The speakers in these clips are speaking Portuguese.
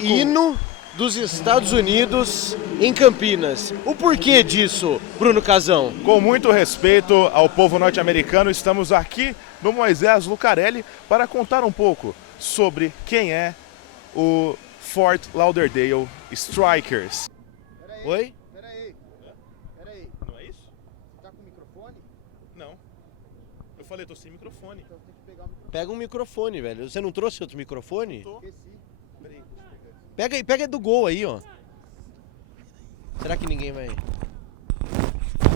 Hino dos Estados Unidos em Campinas. O porquê disso, Bruno Casão? Com muito respeito ao povo norte-americano, estamos aqui no Moisés Lucarelli para contar um pouco sobre quem é o Fort Lauderdale Strikers. Oi? Peraí. Não é isso? Você tá com o microfone? Não. Eu falei, tô sem microfone. Então tem que pegar o microfone. Pega um microfone, velho. Você não trouxe outro microfone? Esqueci. Peraí. Pega do Gol aí, ó. Será que ninguém vai...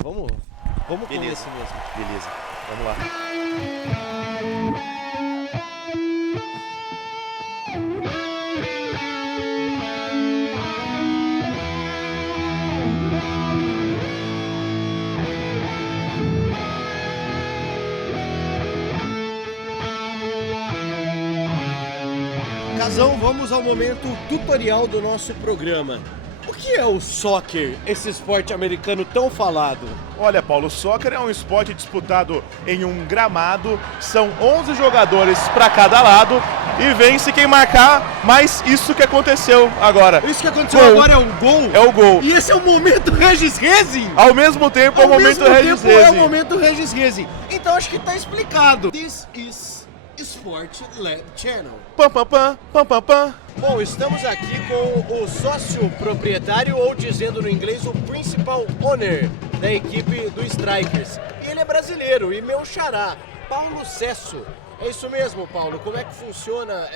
Vamos com Beleza. esse mesmo. Beleza, vamos lá. Casão, vamos ao momento tutorial do nosso programa. O que é o soccer, esse esporte americano tão falado? Olha, Paulo, o soccer é um esporte disputado em um gramado, são 11 jogadores para cada lado e vence quem marcar, mas isso que aconteceu agora. Isso que aconteceu Gol. agora é um gol? É o gol. E esse é o momento Regis Rezin? Ao mesmo tempo, é o momento Regis É o Rezin. momento Regis Rezin. Então acho que tá explicado. This is Sport Lab Channel. Pam, pam, pam, pam, pam, pam. Bom, estamos aqui com o sócio proprietário, ou dizendo no inglês, o principal owner da equipe do Strikers. E ele é brasileiro, e meu xará, Paulo Cesso. É isso mesmo, Paulo. Como é que funciona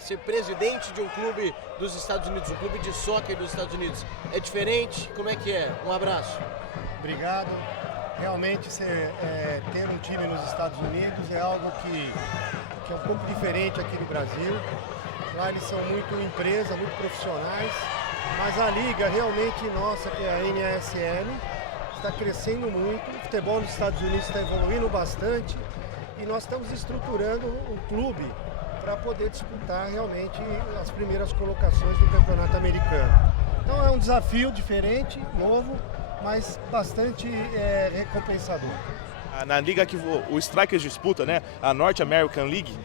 ser presidente de um clube dos Estados Unidos, um clube de soccer dos Estados Unidos? É diferente? Como é que é? Um abraço. Obrigado. Realmente ter um time nos Estados Unidos é algo que é um pouco diferente aqui no Brasil. Lá eles são muito empresa, muito profissionais, mas a liga realmente nossa, que é a NASL, está crescendo muito. O futebol nos Estados Unidos está evoluindo bastante e nós estamos estruturando um clube para poder disputar realmente as primeiras colocações do campeonato americano. Então é um desafio diferente, novo, mas bastante recompensador. Na liga que o Strikers disputa, né, a North American League,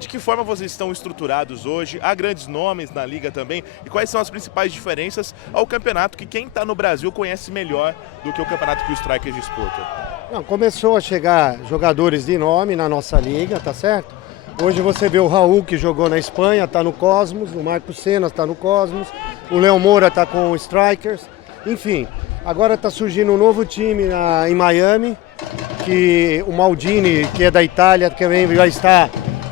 de que forma vocês estão estruturados hoje? Há grandes nomes na liga também? E quais são as principais diferenças ao campeonato que quem está no Brasil conhece melhor do que o campeonato que o Strikers disputa? Não, começou a chegar jogadores de nome na nossa liga, tá certo? Hoje você vê o Raul, que jogou na Espanha, está no Cosmos, o Marcos Senna está no Cosmos, o Léo Moura está com o Strikers, enfim. Agora está surgindo um novo time em Miami, que o Maldini, que é da Itália, também vai estar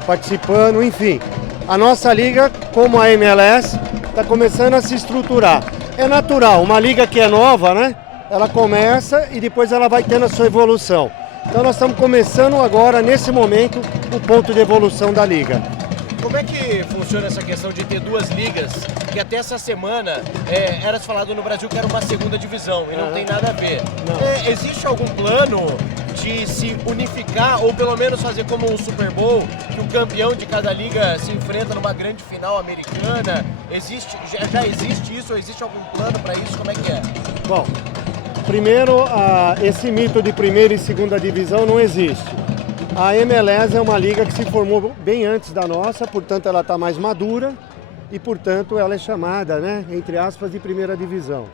participando, enfim. A nossa liga, como a MLS, está começando a se estruturar. É natural, uma liga que é nova, né? Ela começa e depois ela vai tendo a sua evolução. Então nós estamos começando agora, nesse momento, o ponto de evolução da liga. Como é que funciona essa questão de ter duas ligas, que até essa semana era falado no Brasil que era uma segunda divisão, e não tem nada a ver. Existe algum plano de se unificar, ou pelo menos fazer como um Super Bowl, que o campeão de cada liga se enfrenta numa grande final americana? Já existe isso, ou existe algum plano para isso? Como é que é? Bom, primeiro, esse mito de primeira e segunda divisão não existe. A MLS é uma liga que se formou bem antes da nossa, portanto ela está mais madura e, portanto, ela é chamada, né, entre aspas, de primeira divisão.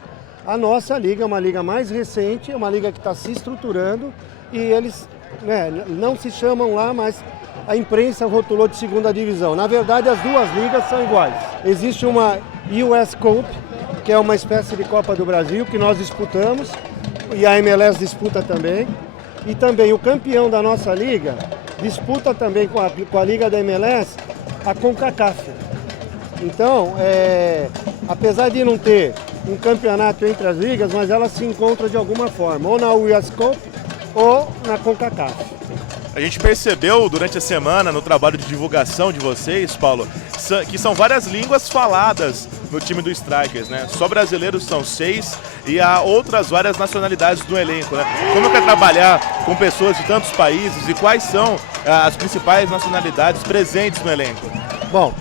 A nossa liga é uma liga mais recente, é uma liga que está se estruturando e eles não se chamam lá, mas a imprensa rotulou de segunda divisão. Na verdade, as duas ligas são iguais. Existe uma US Cup, que é uma espécie de Copa do Brasil, que nós disputamos, e a MLS disputa também. E também o campeão da nossa liga disputa também com a liga da MLS a CONCACAF. Então, apesar de não ter um campeonato entre as ligas, mas elas se encontram de alguma forma, ou na US Cup ou na CONCACAF. A gente percebeu durante a semana, no trabalho de divulgação de vocês, Paulo, que são várias línguas faladas no time do Strikers, né? Só brasileiros são 6 e há outras várias nacionalidades no elenco, né? Como é trabalhar com pessoas de tantos países e quais são as principais nacionalidades presentes no elenco? Bom,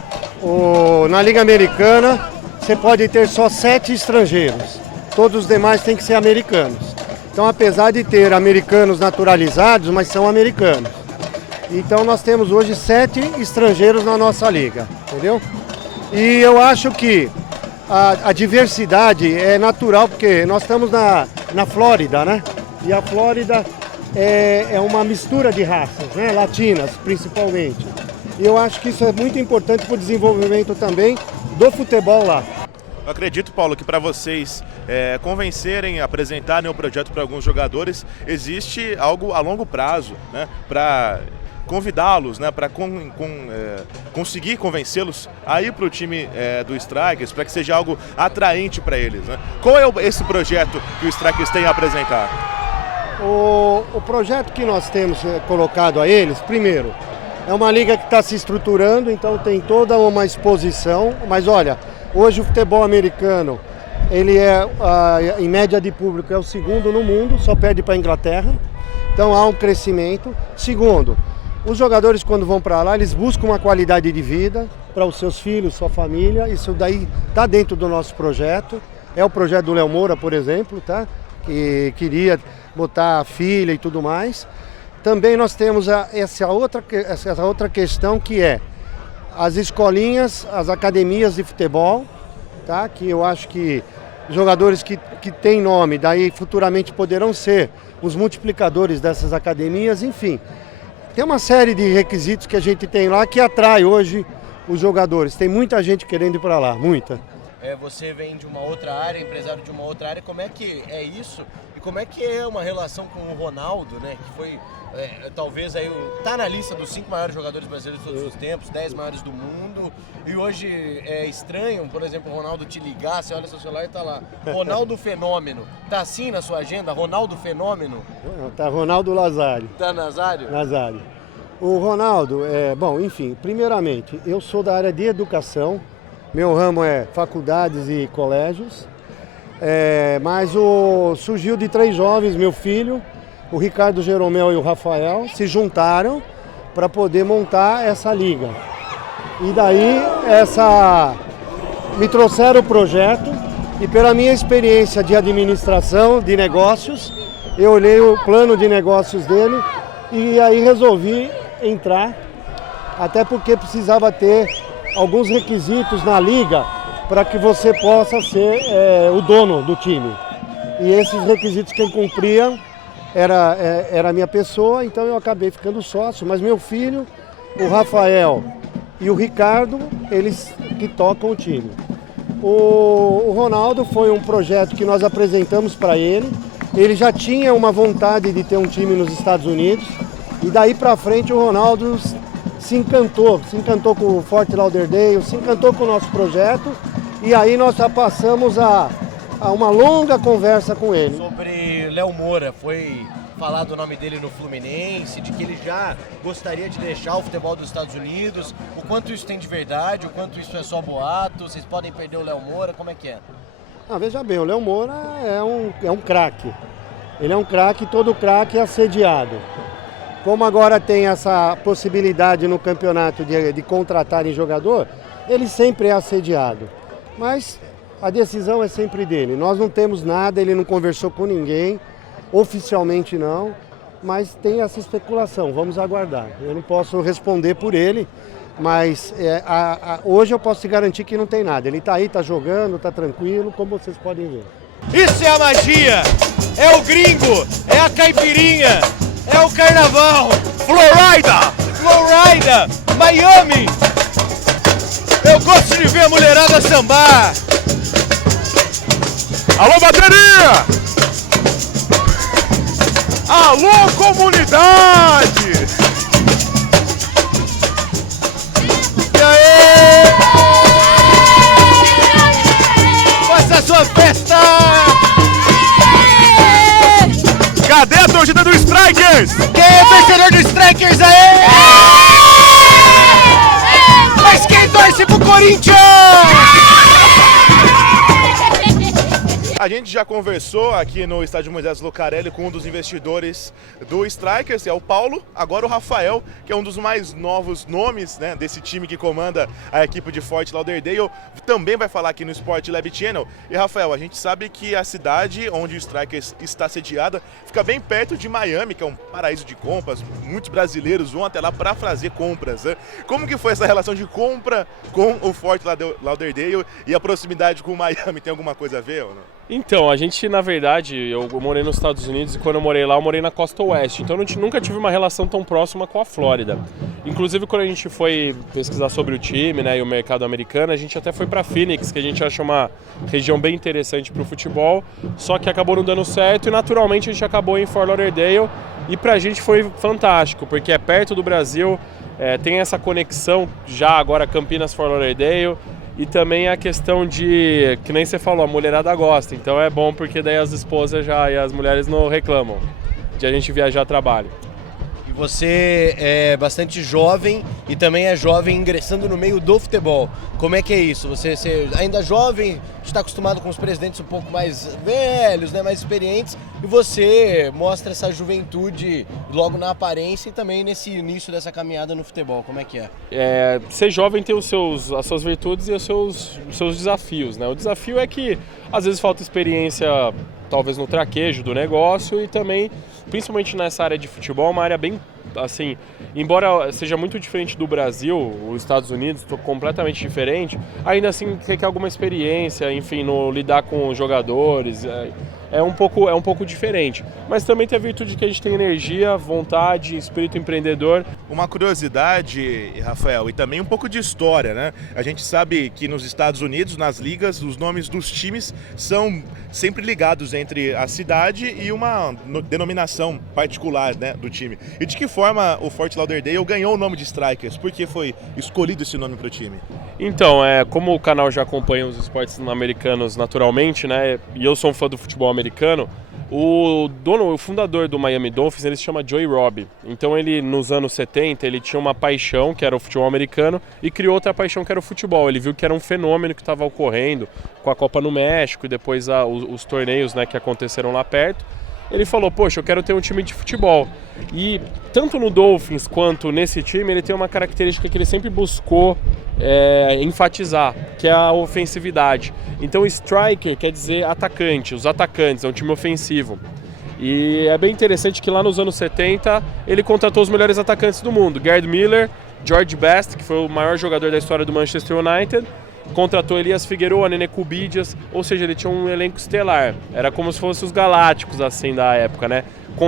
na Liga Americana você pode ter só 7 estrangeiros, todos os demais têm que ser americanos. Então, apesar de ter americanos naturalizados, mas são americanos. Então, nós temos hoje 7 estrangeiros na nossa liga, entendeu? E eu acho que a diversidade é natural, porque nós estamos na Flórida, né? E a Flórida é uma mistura de raças, né? Latinas, principalmente. E eu acho que isso é muito importante para o desenvolvimento também do futebol lá. Eu acredito, Paulo, que para vocês convencerem, apresentarem o projeto para alguns jogadores, existe algo a longo prazo, né? Para convidá-los, né, para conseguir convencê-los a ir para o time do Strikers, para que seja algo atraente para eles, né? Qual é esse projeto que o Strikers tem a apresentar? O projeto que nós temos colocado a eles, primeiro, é uma liga que está se estruturando, então tem toda uma exposição, mas olha, hoje o futebol americano, ele em média de público, é o segundo no mundo, só perde para a Inglaterra, então há um crescimento. Segundo, os jogadores, quando vão para lá, eles buscam uma qualidade de vida para os seus filhos, sua família. Isso daí está dentro do nosso projeto. É o projeto do Léo Moura, por exemplo, tá? Que queria botar a filha e tudo mais. Também nós temos essa outra questão, que é as escolinhas, as academias de futebol, tá? Que eu acho que jogadores que têm nome, daí futuramente poderão ser os multiplicadores dessas academias, enfim. Tem uma série de requisitos que a gente tem lá que atrai hoje os jogadores. Tem muita gente querendo ir para lá, muita. Você vem de uma outra área, empresário de uma outra área, como é que é isso? E como é que é uma relação com o Ronaldo, né? Que foi, talvez, aí tá na lista dos 5 maiores jogadores brasileiros de todos os tempos, 10 maiores do mundo. E hoje é estranho, por exemplo, o Ronaldo te ligar, você olha seu celular e tá lá. Ronaldo Fenômeno. Tá assim na sua agenda, Ronaldo Fenômeno? Tá Ronaldo Nazário. Tá Nazário? Nazário. O Ronaldo, bom, enfim, primeiramente, eu sou da área de educação. Meu ramo é faculdades e colégios, mas surgiu de 3 jovens, meu filho, o Ricardo Jeromel e o Rafael, se juntaram para poder montar essa liga. E daí me trouxeram o projeto e pela minha experiência de administração, de negócios, eu olhei o plano de negócios dele e aí resolvi entrar, até porque precisava ter alguns requisitos na liga para que você possa ser o dono do time. E esses requisitos quem cumpria era a minha pessoa, então eu acabei ficando sócio. Mas meu filho, o Rafael e o Ricardo, eles que tocam o time. O Ronaldo foi um projeto que nós apresentamos para ele. Ele já tinha uma vontade de ter um time nos Estados Unidos. E daí para frente o Ronaldo se encantou com o Fort Lauderdale, se encantou com o nosso projeto e aí nós já passamos a uma longa conversa com ele. Sobre Léo Moura, foi falado o nome dele no Fluminense, de que ele já gostaria de deixar o futebol dos Estados Unidos, o quanto isso tem de verdade, o quanto isso é só boato, vocês podem perder o Léo Moura, como é que é? Veja bem, o Léo Moura é um craque, ele é um craque, todo craque é assediado. Como agora tem essa possibilidade no campeonato de contratarem jogador, ele sempre é assediado. Mas a decisão é sempre dele. Nós não temos nada, ele não conversou com ninguém, oficialmente não, mas tem essa especulação, vamos aguardar. Eu não posso responder por ele, mas hoje eu posso te garantir que não tem nada. Ele está aí, está jogando, está tranquilo, como vocês podem ver. Isso é a magia! É o gringo! É a caipirinha! É o carnaval! Florida! Miami! Eu gosto de ver a mulherada sambar! Alô, bateria! Alô, comunidade! E aí? Faça a sua festa! Cadê a torcida do Strikers? Quem é o torcedor do Strikers aí? Mas quem torce pro Corinthians? A gente já conversou aqui no estádio Moisés Lucarelli com um dos investidores do Strikers, que é o Paulo, agora o Rafael, que é um dos mais novos nomes, né, desse time que comanda a equipe de Fort Lauderdale, também vai falar aqui no Sport Lab Channel. E Rafael, a gente sabe que a cidade onde o Strikers está sediada fica bem perto de Miami, que é um paraíso de compras, muitos brasileiros vão até lá para fazer compras, né? Como que foi essa relação de compra com o Fort Lauderdale e a proximidade com Miami, tem alguma coisa a ver ou não? Então, a gente, na verdade, eu morei nos Estados Unidos e quando eu morei lá, eu morei na costa oeste. Então, eu nunca tive uma relação tão próxima com a Flórida. Inclusive, quando a gente foi pesquisar sobre o time, né, e o mercado americano, a gente até foi para Phoenix, que a gente acha uma região bem interessante para o futebol, só que acabou não dando certo e, naturalmente, a gente acabou em Fort Lauderdale. E pra gente foi fantástico, porque é perto do Brasil, tem essa conexão já agora Campinas-Fort Lauderdale. E também a questão de, que nem você falou, a mulherada gosta. Então é bom porque daí as esposas já e as mulheres não reclamam de a gente viajar a trabalho. E você é bastante jovem e também é jovem ingressando no meio do futebol. Como é que é isso? Você ainda jovem, está acostumado com os presidentes um pouco mais velhos, né, mais experientes, e você mostra essa juventude logo na aparência e também nesse início dessa caminhada no futebol. Como é que é? Ser jovem tem as suas virtudes e os seus desafios, né? O desafio é que às vezes falta experiência, talvez no traquejo do negócio e também, principalmente nessa área de futebol, uma área bem, assim, embora seja muito diferente do Brasil, os Estados Unidos, completamente diferente, ainda assim tem que alguma experiência, enfim, no lidar com os jogadores, é um pouco diferente. Mas também tem a virtude que a gente tem energia, vontade, espírito empreendedor. Uma curiosidade, Rafael, e também um pouco de história, né? A gente sabe que nos Estados Unidos, nas ligas, os nomes dos times são sempre ligados entre a cidade e uma denominação particular, né, do time. E de que forma o Fort Lauderdale ganhou o nome de Strikers? Por que foi escolhido esse nome para o time? Então, como o canal já acompanha os esportes americanos naturalmente, né, e eu sou um fã do futebol americano, o fundador do Miami Dolphins, ele se chama Joey Robbie. Então ele, nos anos 70, ele tinha uma paixão, que era o futebol americano, e criou outra paixão, que era o futebol. Ele viu que era um fenômeno que estava ocorrendo com a Copa no México e depois os torneios, né, que aconteceram lá perto. Ele falou, poxa, eu quero ter um time de futebol. E tanto no Dolphins quanto nesse time, ele tem uma característica que ele sempre buscou enfatizar, que é a ofensividade. Então striker quer dizer atacante, os atacantes, é um time ofensivo. E é bem interessante que lá nos anos 70, ele contratou os melhores atacantes do mundo. Gerd Miller, George Best, que foi o maior jogador da história do Manchester United, contratou Elias Figueiredo, Nenê Cubidias, ou seja, ele tinha um elenco estelar. Era como se fossem os galácticos, assim, da época, né?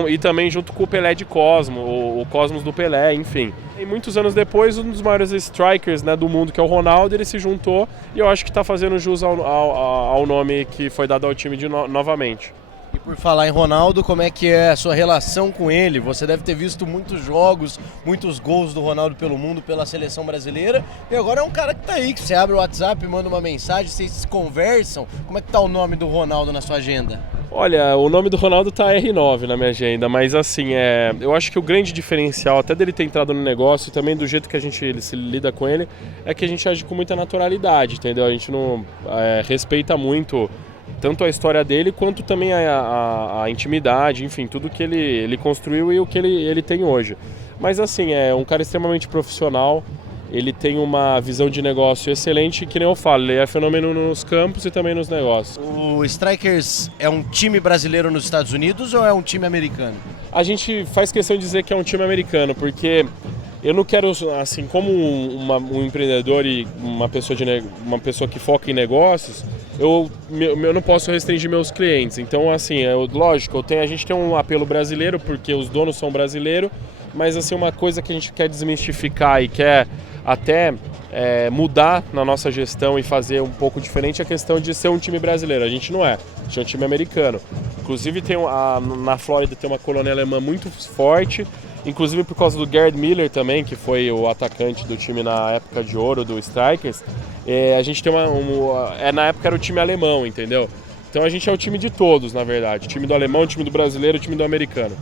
E também junto com o Pelé de Cosmo, o Cosmos do Pelé, enfim. E muitos anos depois, um dos maiores strikers, né, do mundo, que é o Ronaldo, ele se juntou e eu acho que está fazendo jus ao nome que foi dado ao time novamente. E por falar em Ronaldo, como é que é a sua relação com ele? Você deve ter visto muitos jogos, muitos gols do Ronaldo pelo mundo, pela seleção brasileira. E agora é um cara que tá aí, que você abre o WhatsApp, manda uma mensagem, vocês se conversam. Como é que tá o nome do Ronaldo na sua agenda? Olha, o nome do Ronaldo tá R9 na minha agenda, mas assim, eu acho que o grande diferencial, até dele ter entrado no negócio e também do jeito que ele se lida com ele, é que a gente age com muita naturalidade, entendeu? A gente não respeita muito tanto a história dele quanto também a intimidade, enfim, tudo que ele construiu e o que ele tem hoje. Mas assim, é um cara extremamente profissional, ele tem uma visão de negócio excelente, que nem eu falo, ele é fenômeno nos campos e também nos negócios. O Strikers é um time brasileiro nos Estados Unidos ou é um time americano? A gente faz questão de dizer que é um time americano, porque eu não quero, assim, como um empreendedor e uma pessoa que foca em negócios, eu não posso restringir meus clientes. Então, assim, lógico, a gente tem um apelo brasileiro, porque os donos são brasileiros, mas assim, uma coisa que a gente quer desmistificar e quer até mudar na nossa gestão e fazer um pouco diferente é a questão de ser um time brasileiro. A gente não é, a gente é um time americano. Inclusive, na Flórida tem uma colônia alemã muito forte, inclusive por causa do Gerd Miller também, que foi o atacante do time na época de ouro do Strikers. A gente tem na época era o time alemão, entendeu? Então a gente é o time de todos, na verdade. O time do alemão, o time do brasileiro, o time do americano.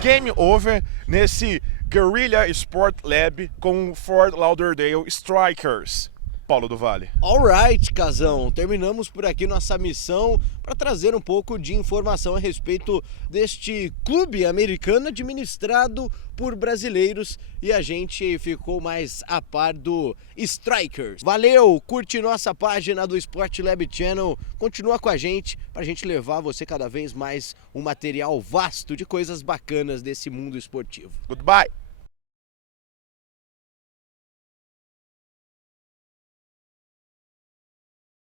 game over nesse Guerrilla Sport Lab com o Fort Lauderdale Strikers. Paulo do Vale. Alright, Casão, terminamos por aqui nossa missão para trazer um pouco de informação a respeito deste clube americano administrado por brasileiros e a gente ficou mais a par do Strikers. Valeu, curte nossa página do Sport Lab Channel, continua com a gente para a gente levar a você cada vez mais um material vasto de coisas bacanas desse mundo esportivo. Goodbye!